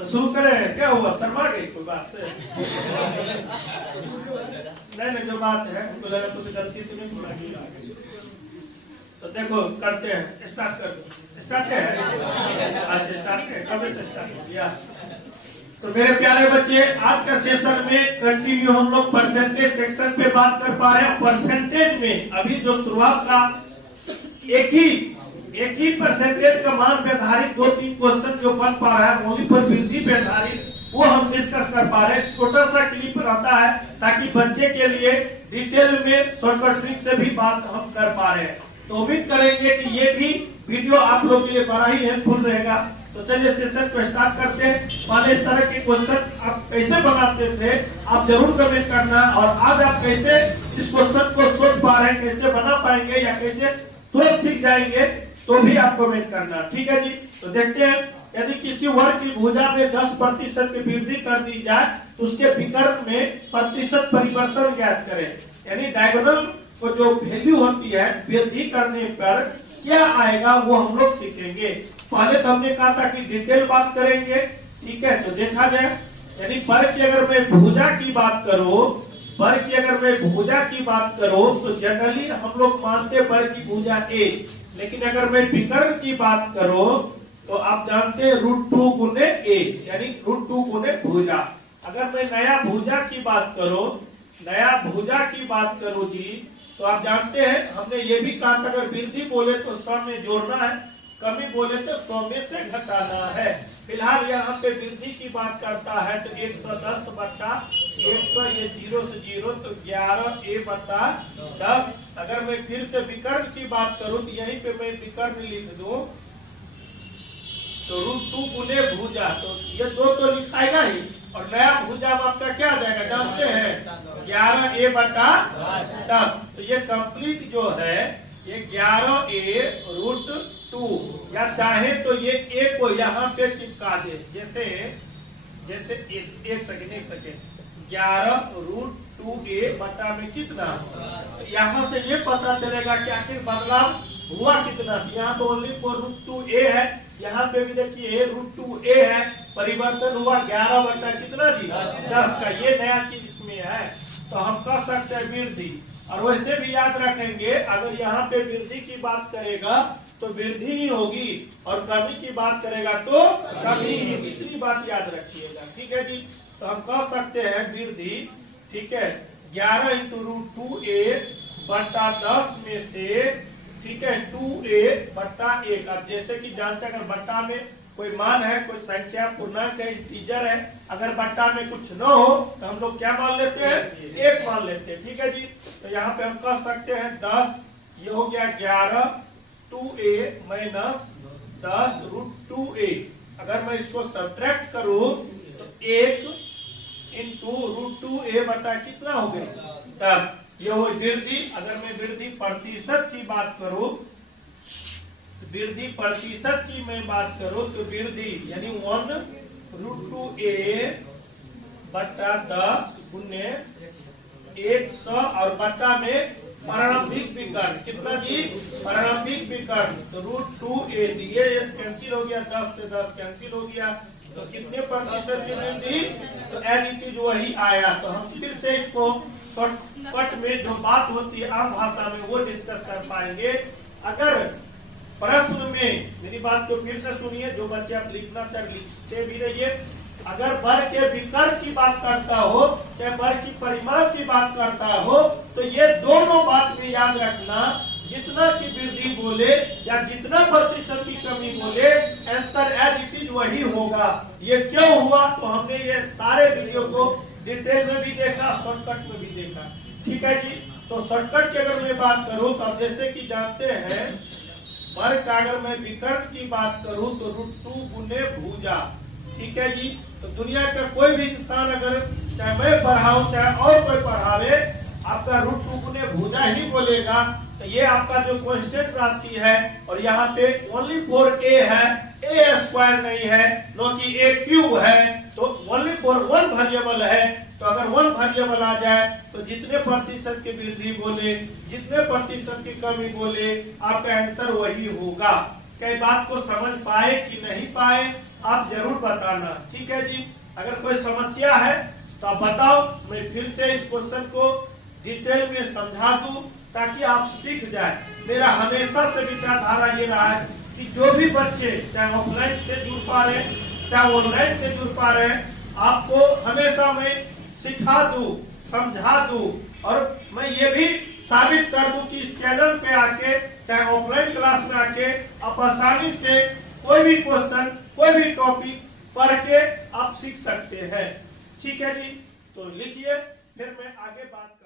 तो शुरू करें। क्या हुआ, शर्मा गई कोई बात से? नहीं, जो बात है हमको लगा कुछ गलती तो नहीं हुई। तो देखो करते हैं, स्टार्ट कर दो। स्टार्ट है आज, स्टार्ट है कब से स्टार्ट हो गया। तो मेरे प्यारे बच्चे, आज का सेशन में कंटिन्यू हम लोग परसेंटेज सेक्शन पे बात कर पा रहे हैं। परसेंटेज में अभी जो शुरुआत का एक ही परसेंटेज का मान पे आधारित 2-3 क्वेश्चन जो बन पा रहा है, मौलिक पर वृद्धि पे आधारित, वो हम डिस्कस कर पा रहे हैं। छोटा सा क्लिप रहता है ताकि बच्चे के लिए डिटेल में शॉर्टकट ट्रिक से भी बात हम कर पा रहे हैं। तो उम्मीद करेंगे कि ये भी वीडियो आप लोग के लिए बड़ा ही हेल्पफुल रहेगा। तो चलिए सेशन को स्टार्ट करते हैं। पहले इस तरह के क्वेश्चन आप कैसे बनाते थे आप जरूर कमेंट करना, और आज आप कैसे इस क्वेश्चन को सोच पा रहे हैं, कैसे बना पाएंगे या कैसे तुरंत सीख जाएंगे, तो भी आप कमेंट करना। ठीक है जी। तो देखते हैं, यदि किसी वर्ग की भुजा में 10% की वृद्धि कर दी जाए तो उसके विकर्ण में प्रतिशत परिवर्तन ज्ञात करें। यानी डायगोनल को जो वैल्यू होती है वृद्धि करने पर क्या आएगा वो हम लोग सीखेंगे। पहले तो हमने कहा था कि डिटेल बात करेंगे। ठीक है, तो देखा जाए, यानी वर्ग की अगर मैं भुजा की बात करूं, वर्ग की अगर मैं भुजा की बात करूं तो जनरली हम लोग मानते वर्ग की भुजा ए, लेकिन अगर मैं विकर्ण की बात करूं तो आप जानते हैं √2 गुने ए, यानी √2 गुने भुजा। अगर मैं नया भुजा की बात करूं जी, तो आप जानते हैं हमने ये भी कहा था अगर वृद्धि बोले तो 100 में जोड़ना है, कमी बोले तो 100 में से घटाना है। फिलहाल यहाँ पे वृद्धि की बात करता है तो 110 बटा 100, ये 0 से 0 तो 11a/10। अगर मैं फिर से विकर्ण की बात करूं तो यहीं पे मैं विकर्ण लिख दूं तो √2 गुने भुजा, तो ये 2 तो लिखाएगा ही, और नया भुजा आपका क्या आ जाएगा जानते हैं 11a/10। तो ये कंप्लीट जो है ये 11a√2, या चाहे तो ये a को यहाँ पे चिपका दे, जैसे एक सेकेंड 11√2a बटा में कितना, यहाँ से ये पता चलेगा कि आखिर बदलाव हुआ कितना। यहाँ पे ओनली √2a है, यहाँ पे भी देखिए √2a है, परिवर्तन हुआ 11 बटा कितना जी 10 का। ये नया चीज इसमें है, तो हम कह सकते हैं वृद्धि। और वैसे भी याद रखेंगे अगर यहाँ पे वृद्धि की बात करेगा तो वृद्धि ही होगी, और कमी की बात करेगा तो कमी ही। इतनी बात याद रखिएगा। ठीक है जी। तो हम कह सकते हैं वृद्धि, ठीक है, 11 × √2a बटा 10 में से, ठीक है, 2a/1। अब जैसे कि जानते हैं अगर बट्टा में कोई मान है, कोई संख्या पूर्णांक है, इंटीजर है, अगर बट्टा में कुछ न हो तो हम लोग क्या मान लेते हैं 1 मान लेते हैं। ठीक है जी। तो यहाँ पे हम कह सकते हैं 10, ये हो गया 11, 2a - 10 √2a। अगर मैं इसको सब्ट्रैक्ट करूं तो 1 × √2a बटा कितना हो गया 10। ये हो वृद्धि। अगर मैं वृद्धि प्रतिशत की बात करूं, तो वृद्धि यानी 1√2a बटा 10 गुने 100, और बटा में प्रारंभिक विकर्ण कितना जी, प्रारंभिक विकर्ण तो √2a, ये कैंसिल हो गया, 10 से 10 कैंसिल हो गया, तो कितने प्रतिशत की वृद्धि, तो एल वही आया। तो हम फिर से इसको शॉर्टकट में जो बात होती है आम भाषा में वो डिस्कस कर पाएंगे। अगर प्रश्न में मेरी बात को फिर से सुनिए, जो बच्चे आप लिखना चाहे लिखते भी रहिए। अगर वर्ग के विकर्ण की बात करता हो चाहे वर्ग की परिमाण की बात करता हो, तो ये दोनों बात में याद रखना, जितना की वृद्धि बोले या जितना प्रतिशत की कमी बोले, आंसर एज इट इज वही होगा। ये क्यों हुआ, तो हमने ये सारे वीडियो को डिटेल में भी देखा, शॉर्टकट में भी देखा। ठीक है जी। तो शॉर्टकट की अगर मैं बात करूं तो जैसे कि जानते हैं वर्ग का अगर मैं विकर्ण की बात करूं तो √2 गुने भुजा। ठीक है जी। तो दुनिया का कोई भी इंसान अगर चाहे मैं पढ़ाऊं चाहे और कोई पढ़ावे, आपका √2 गुने भुजा ही बोलेगा। तो ये आपका जो कांस्टेंट राशि है, और यहाँ पे ओनली 4a है, a² नहीं है, नो कि a³ है, तो ओनली 1 वेरिएबल है। तो अगर 1 वेरिएबल आ जाए तो जितने प्रतिशत की वृद्धि बोले, जितने प्रतिशत की कमी बोले, आपका आंसर वही होगा। क्या बात को समझ पाए कि नहीं पाए, आप जरूर बताना। ठीक है जी, अगर कोई समस्या है तो आप बताओ, मैं फिर से इस क्वेश्चन को डिटेल में समझा दूं ताकि आप सीख जाए। मेरा हमेशा से विचारधारा ये रहा है कि जो भी बच्चे चाहे ऑफलाइन से जुड़ पा रहे हैं चाहे ऑनलाइन से जुड़ पा रहे हैं, आपको हमेशा मैं सिखा दूं, समझा दूं, और मैं ये भी साबित कर दूं कि इस चैनल पे आके चाहे ऑफलाइन क्लास में आके आप आसानी से कोई भी क्वेश्चन कोई भी टॉपिक पढ़ के आप सीख सकते हैं। ठीक है जी, तो लिखिए, फिर मैं आगे बात